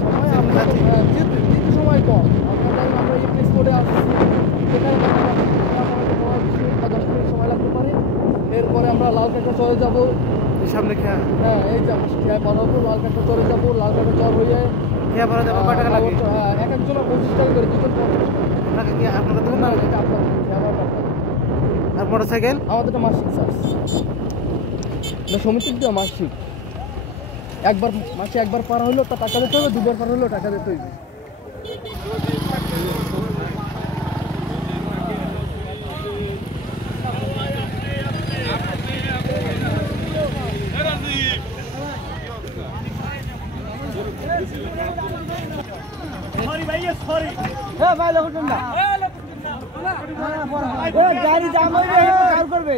সময় আমরা যেতে সময় কম। আমরা এই প্লেস করে আসছি, সেখানে 20 বা 10 মিনিট সময় লাগতে পারে। এরপরে আমরা লালকাটা চলে যাব। সামনে খেয়া, হ্যাঁ এই খেয়া পার হবো, লালকাটা চলে যাবো। লালকাটা চর হয়ে খেয়া পারা যাবো। কয় টাকা লাগে? এক একজন 25 টাকা করে, 2 জন 50 টাকা। আপনাকে কি আপনারা দেবেন না? এটা আপনার খেয়া পার। আর মোটরসাইকেল আমাদেরটা মাসিক চার্জ, সমিতির দেওয়া মাসিক। মাসে একবার পার হইলেও তা টাকা দিতে হবে, দুবার পার হইলেও টাকা দিতে হবে। গাড়ি জাম হয়ে করবে।